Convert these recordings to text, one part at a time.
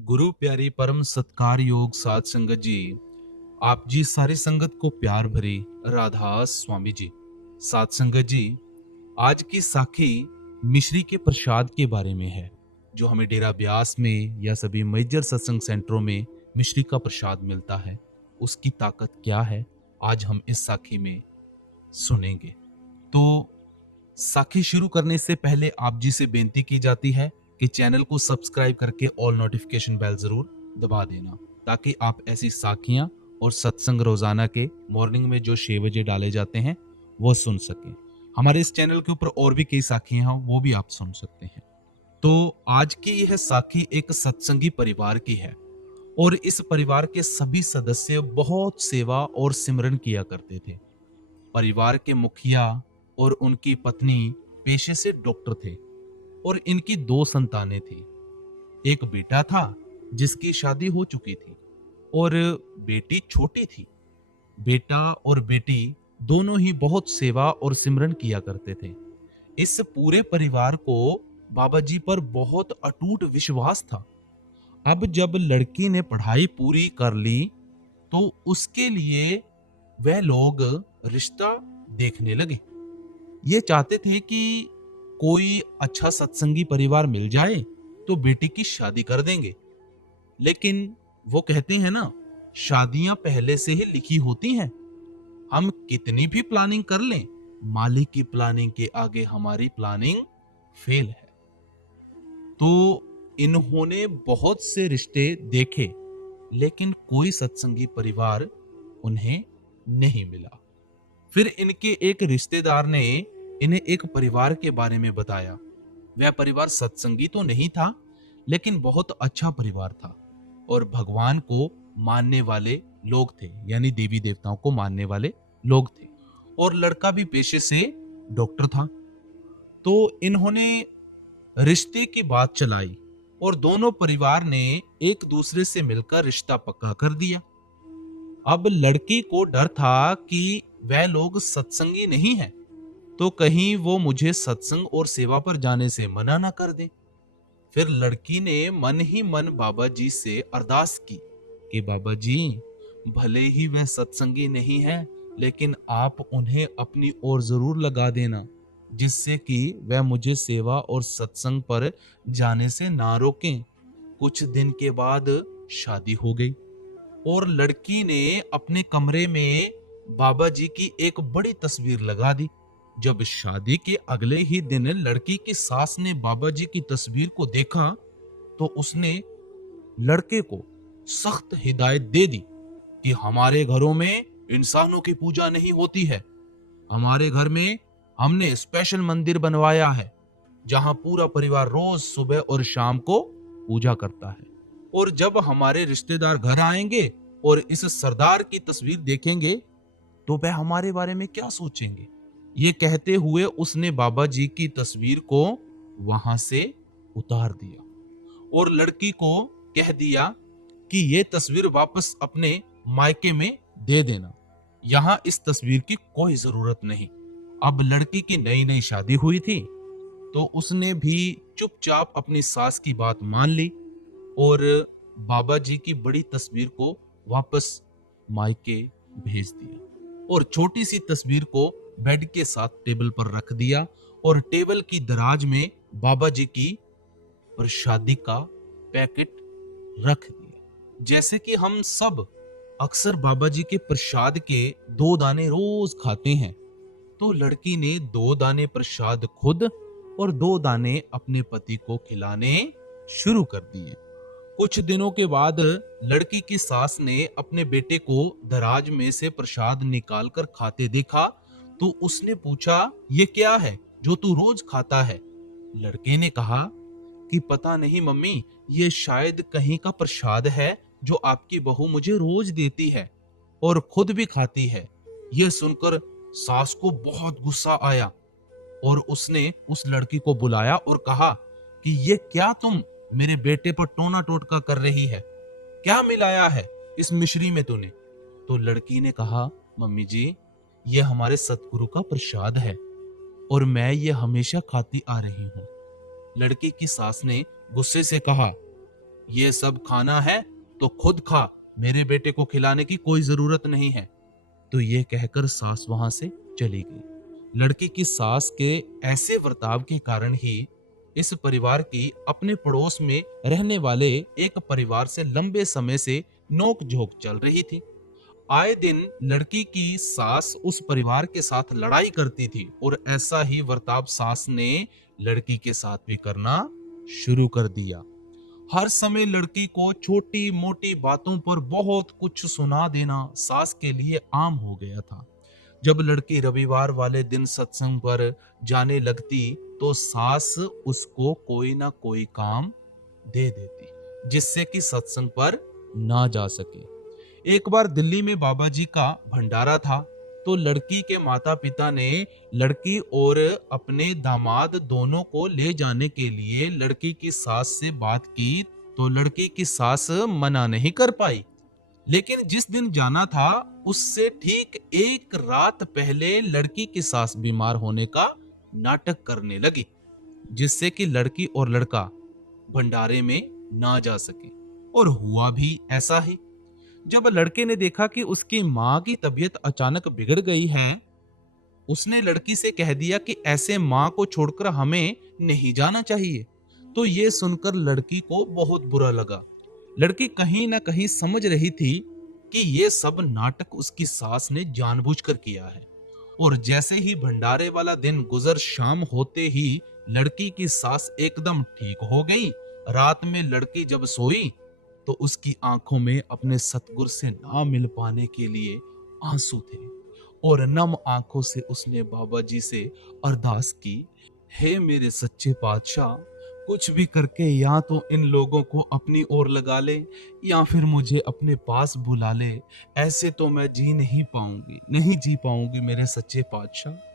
गुरु प्यारी परम सत्कार योग साध संगत जी। आप जी सारी संगत को प्यार भरी राधा स्वामी जी। साध संगत जी, आज की साखी मिश्री के प्रसाद के बारे में है, जो हमें डेरा ब्यास में या सभी मेजर सत्संग सेंटरों में मिश्री का प्रसाद मिलता है। उसकी ताकत क्या है, आज हम इस साखी में सुनेंगे। तो साखी शुरू करने से पहले आप जी से बेनती की जाती है कि चैनल को सब्सक्राइब करके ऑल नोटिफिकेशन बेल जरूर दबा देना, ताकि आप ऐसी साखियां और सत्संग रोजाना के मॉर्निंग में जो 6 बजे डाले जाते हैं वो सुन सकें। हमारे इस चैनल के ऊपर और भी कई साखियां हैं, वो भी आप सुन सकते हैं। तो आज की यह साखी एक सत्संगी परिवार की है और इस परिवार के सभी सदस्य बहुत सेवा और सिमरन किया करते थे। परिवार के मुखिया और उनकी पत्नी पेशे से डॉक्टर थे और इनकी 2 संतानें थी। एक बेटा था जिसकी शादी हो चुकी थी और बेटी छोटी थी। बेटा और बेटी दोनों ही बहुत सेवा और सिमरन किया करते थे। इस पूरे परिवार को बाबा जी पर बहुत अटूट विश्वास था। अब जब लड़की ने पढ़ाई पूरी कर ली तो उसके लिए वह लोग रिश्ता देखने लगे। ये चाहते थे कि कोई अच्छा सत्संगी परिवार मिल जाए तो बेटी की शादी कर देंगे। लेकिन वो कहते हैं ना, शादियां पहले से ही लिखी होती हैं। हम कितनी भी प्लानिंग कर लें, मालिक की प्लानिंग के आगे हमारी प्लानिंग फेल है। तो इन्होंने बहुत से रिश्ते देखे, लेकिन कोई सत्संगी परिवार उन्हें नहीं मिला। फिर इनके एक रिश्तेदार ने इन्हें एक परिवार के बारे में बताया। वह परिवार सत्संगी तो नहीं था, लेकिन बहुत अच्छा परिवार था और भगवान को मानने वाले लोग थे, यानी देवी देवताओं को मानने वाले लोग थे। और लड़का भी पेशे से डॉक्टर था। तो इन्होंने रिश्ते की बात चलाई और दोनों परिवार ने एक दूसरे से मिलकर रिश्ता पक्का कर दिया। अब लड़की को डर था कि वह लोग सत्संगी नहीं है, तो कहीं वो मुझे सत्संग और सेवा पर जाने से मना ना कर दें। फिर लड़की ने मन ही मन बाबा जी से अरदास की कि बाबा जी, भले ही वह सत्संगी नहीं है, लेकिन आप उन्हें अपनी ओर जरूर लगा देना, जिससे कि वह मुझे सेवा और सत्संग पर जाने से ना रोकें। कुछ दिन के बाद शादी हो गई और लड़की ने अपने कमरे में बाबा जी की एक बड़ी तस्वीर लगा दी। जब शादी के अगले ही दिन लड़की की सास ने बाबा जी की तस्वीर को देखा तो उसने लड़के को सख्त हिदायत दे दी कि हमारे घरों में इंसानों की पूजा नहीं होती है। हमारे घर में हमने स्पेशल मंदिर बनवाया है, जहां पूरा परिवार रोज सुबह और शाम को पूजा करता है। और जब हमारे रिश्तेदार घर आएंगे और इस सरदार की तस्वीर देखेंगे तो वह हमारे बारे में क्या सोचेंगे। ये कहते हुए उसने बाबा जी की तस्वीर को वहां से उतार दिया और लड़की को कह दिया कि ये तस्वीर वापस अपने मायके में दे देना, यहां इस तस्वीर की कोई जरूरत नहीं। अब लड़की की नई नई शादी हुई थी, तो उसने भी चुपचाप अपनी सास की बात मान ली और बाबा जी की बड़ी तस्वीर को वापस मायके भेज दिया और छोटी सी तस्वीर को बेड के साथ टेबल पर रख दिया और टेबल की दराज में बाबा जी की प्रसादी का पैकेट रख दिया। जैसे कि हम सब अक्सर बाबा जी के प्रसाद के 2 दाने रोज खाते हैं, तो लड़की ने 2 दाने प्रसाद खुद और 2 दाने अपने पति को खिलाने शुरू कर दिए। कुछ दिनों के बाद लड़की की सास ने अपने बेटे को दराज में से प्रसाद निकालकर खाते देखा, तो उसने पूछा, ये क्या है जो तू रोज खाता है? लड़के ने कहा कि पता नहीं मम्मी, ये शायद कहीं का प्रसाद है जो आपकी बहू मुझे रोज देती है और खुद भी खाती है। यह सुनकर सास को बहुत गुस्सा आया और उसने उस लड़की को बुलाया और कहा कि ये क्या तुम मेरे बेटे पर टोना टोटका कर रही है? क्या मिलाया है इस मिश्री में तूने? तो लड़की ने कहा, मम्मी जी, ये हमारे सतगुरु का प्रसाद है और मैं ये हमेशा खाती आ रही हूँ। लड़की की सास ने गुस्से से कहा, ये सब खाना है तो खुद खा, मेरे बेटे को खिलाने की कोई जरूरत नहीं है। तो ये कहकर सास वहां से चली गई। लड़की की सास के ऐसे बर्ताव के कारण ही इस परिवार की अपने पड़ोस में रहने वाले एक परिवार से लंबे समय से नोक झोंक चल रही थी। आए दिन लड़की की सास उस परिवार के साथ लड़ाई करती थी और ऐसा ही बर्ताव सास ने लड़की के साथ भी करना शुरू कर दिया। हर समय लड़की को छोटी मोटी बातों पर बहुत कुछ सुना देना सास के लिए आम हो गया था। जब लड़की रविवार वाले दिन सत्संग पर जाने लगती तो सास उसको कोई ना कोई काम दे देती जिससे कि सत्संग पर ना जा सके। एक बार दिल्ली में बाबा जी का भंडारा था तो लड़की के माता पिता ने लड़की और अपने दामाद दोनों को ले जाने के लिए लड़की की सास से बात की तो लड़की की सास मना नहीं कर पाई। लेकिन जिस दिन जाना था उससे ठीक एक रात पहले लड़की की सास बीमार होने का नाटक करने लगी जिससे कि लड़की और लड़का भंडारे में ना जा सके। और हुआ भी ऐसा ही। जब लड़के ने देखा कि उसकी माँ की तबीयत अचानक बिगड़ गई है, उसने लड़की से कह दिया कि ऐसे माँ को छोड़कर हमें नहीं जाना चाहिए। तो ये सुनकर लड़की को बहुत बुरा लगा। लड़की कहीं ना कहीं समझ रही थी कि ये सब नाटक उसकी सास ने जानबूझकर किया है। और जैसे ही भंडारे वाला दिन गुजर शाम होते ही लड़की की सास एकदम ठीक हो गई। रात में लड़की जब सोई तो उसकी आंखों में अपने सतगुरु से ना मिल पाने के लिए आंसू थे और नम आंखों से उसने बाबा जी से अरदास की, हे मेरे सच्चे पातशाह, कुछ भी करके या तो इन लोगों को अपनी ओर लगा ले या फिर मुझे अपने पास बुला ले। ऐसे तो मैं जी नहीं पाऊंगी, नहीं जी पाऊंगी मेरे सच्चे पातशाह।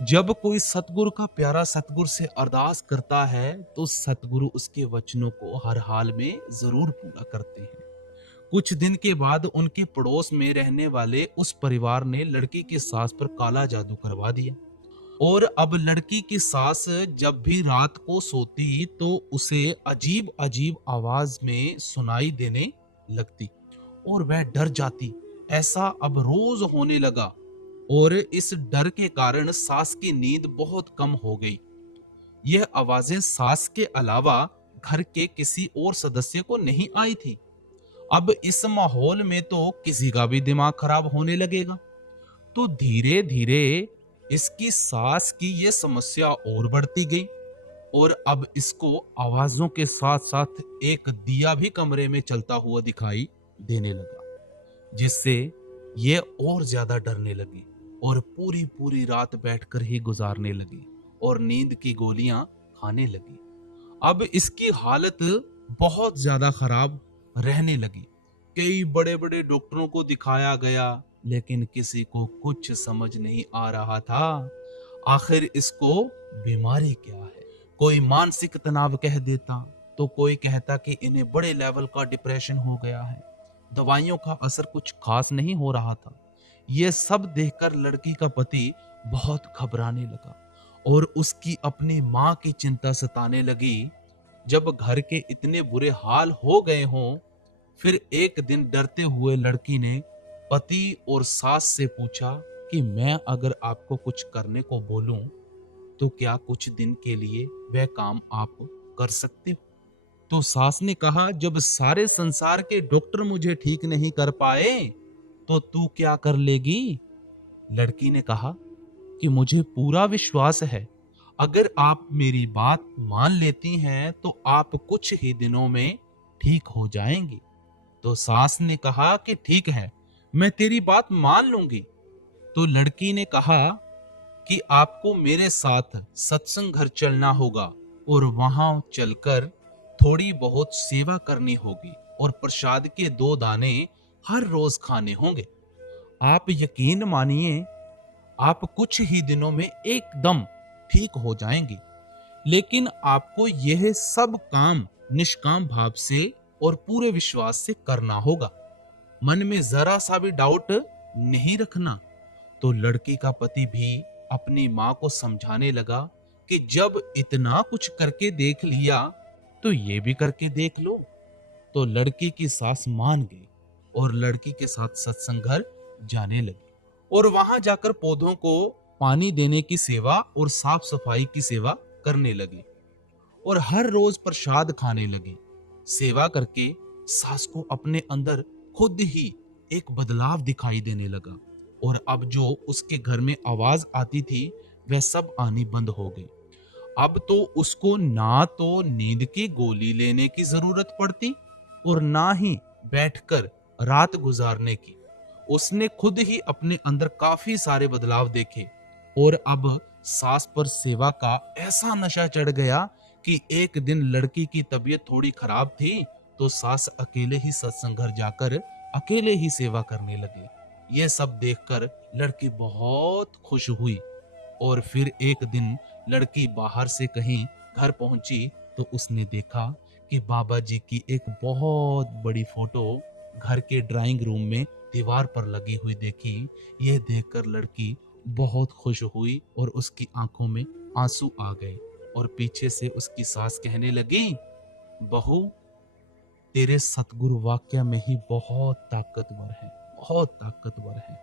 जब कोई सतगुरु का प्यारा सतगुरु से अरदास करता है तो सतगुरु उसके वचनों को हर हाल में जरूर पूरा करते हैं। कुछ दिन के बाद उनके पड़ोस में रहने वाले उस परिवार ने लड़की की सास पर काला जादू करवा दिया और अब लड़की की सास जब भी रात को सोती तो उसे अजीब अजीब आवाज में सुनाई देने लगती और वह डर जाती। ऐसा अब रोज होने लगा और इस डर के कारण सास की नींद बहुत कम हो गई। यह आवाजें सास के अलावा घर के किसी और सदस्य को नहीं आई थी। अब इस माहौल में तो किसी का भी दिमाग खराब होने लगेगा। तो धीरे धीरे इसकी सास की यह समस्या और बढ़ती गई और अब इसको आवाजों के साथ साथ एक दिया भी कमरे में चलता हुआ दिखाई देने लगा जिससे ये और ज्यादा डरने लगी और पूरी पूरी रात बैठकर ही गुजारने लगी और नींद की गोलियां खाने लगी। अब इसकी हालत बहुत ज्यादा खराब रहने लगी। कई बड़े बड़े डॉक्टरों को दिखाया गया लेकिन किसी को कुछ समझ नहीं आ रहा था आखिर इसको बीमारी क्या है। कोई मानसिक तनाव कह देता तो कोई कहता कि इन्हें बड़े लेवल का डिप्रेशन हो गया है। दवाइयों का असर कुछ खास नहीं हो रहा था। यह सब देखकर लड़की का पति बहुत घबराने लगा और उसकी अपनी माँ की चिंता सताने लगी। जब घर के इतने बुरे हाल हो गए हों, फिर एक दिन डरते हुए लड़की ने पति और सास से पूछा कि मैं अगर आपको कुछ करने को बोलूं तो क्या कुछ दिन के लिए वह काम आप कर सकते हो? तो सास ने कहा, जब सारे संसार के डॉक्टर मुझे ठीक नहीं कर पाए तो तू क्या कर लेगी? लड़की ने कहा कि मुझे पूरा विश्वास है अगर आप मेरी बात मान लेती हैं तो आप कुछ ही दिनों में ठीक हो जाएंगी। तो सास ने कहा कि ठीक है, मैं तेरी बात मान लूंगी। तो लड़की ने कहा कि आपको मेरे साथ सत्संग घर चलना होगा और वहां चलकर थोड़ी बहुत सेवा करनी होगी और प्रसाद के 2 दाने हर रोज खाने होंगे। आप यकीन मानिए, आप कुछ ही दिनों में एकदम ठीक हो जाएंगे। लेकिन आपको यह सब काम निष्काम भाव से और पूरे विश्वास से करना होगा। मन में जरा सा भी डाउट नहीं रखना। तो लड़की का पति भी अपनी माँ को समझाने लगा कि जब इतना कुछ करके देख लिया तो ये भी करके देख लो। तो लड़की की सास मान गई और लड़की के साथ सत्संग घर जाने लगी और वहां जाकर पौधों को पानी देने की सेवा और साफ सफाई की सेवा करने लगी और हर रोज प्रसाद खाने लगी। सेवा करके सास को अपने अंदर खुद ही एक बदलाव दिखाई देने लगा और अब जो उसके घर में आवाज आती थी वह सब आनी बंद हो गई। अब तो उसको ना तो नींद की गोली लेने की जरूरत पड़ती और ना ही बैठकर रात गुजारने की। उसने खुद ही अपने अंदर काफी सारे बदलाव देखे और अब सास पर सेवा का ऐसा नशा चढ़ गया कि एक दिन लड़की की तबीयत थोड़ी खराब थी तो सास अकेले ही सत्संग घर जाकर अकेले ही सेवा करने लगे। ये सब देखकर लड़की बहुत खुश हुई और फिर एक दिन लड़की बाहर से कहीं घर पहुंची तो उसने देखा कि बाबा जी की एक बहुत बड़ी फोटो घर के ड्राइंग रूम में दीवार पर लगी हुई देखी। यह देखकर लड़की बहुत खुश हुई और उसकी आंखों में आंसू आ गए और पीछे से उसकी सास कहने लगी, बहू तेरे सतगुरु वाक्य में ही बहुत ताकतवर है, बहुत ताकतवर है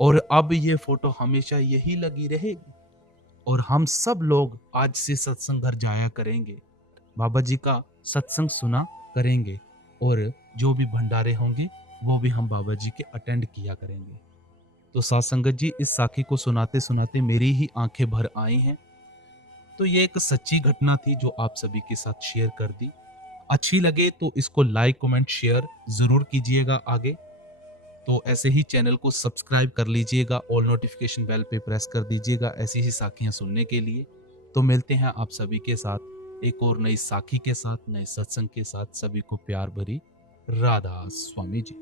और अब ये फोटो हमेशा यही लगी रहेगी और हम सब लोग आज से सत्संग घर जाया करेंगे, बाबा जी का सत्संग सुना करेंगे और जो भी भंडारे होंगे वो भी हम बाबा जी के अटेंड किया करेंगे। तो साथ संगत जी, इस साखी को सुनाते सुनाते मेरी ही आंखें भर आई हैं। तो ये एक सच्ची घटना थी जो आप सभी के साथ शेयर कर दी। अच्छी लगे तो इसको लाइक कमेंट शेयर जरूर कीजिएगा आगे। तो ऐसे ही चैनल को सब्सक्राइब कर लीजिएगा, ऑल नोटिफिकेशन बेल पे प्रेस कर दीजिएगा ऐसी ही साखियां सुनने के लिए। तो मिलते हैं आप सभी के साथ एक और नई साखी के साथ, नए सत्संग के साथ। सभी को प्यार भरी राधा स्वामी जी।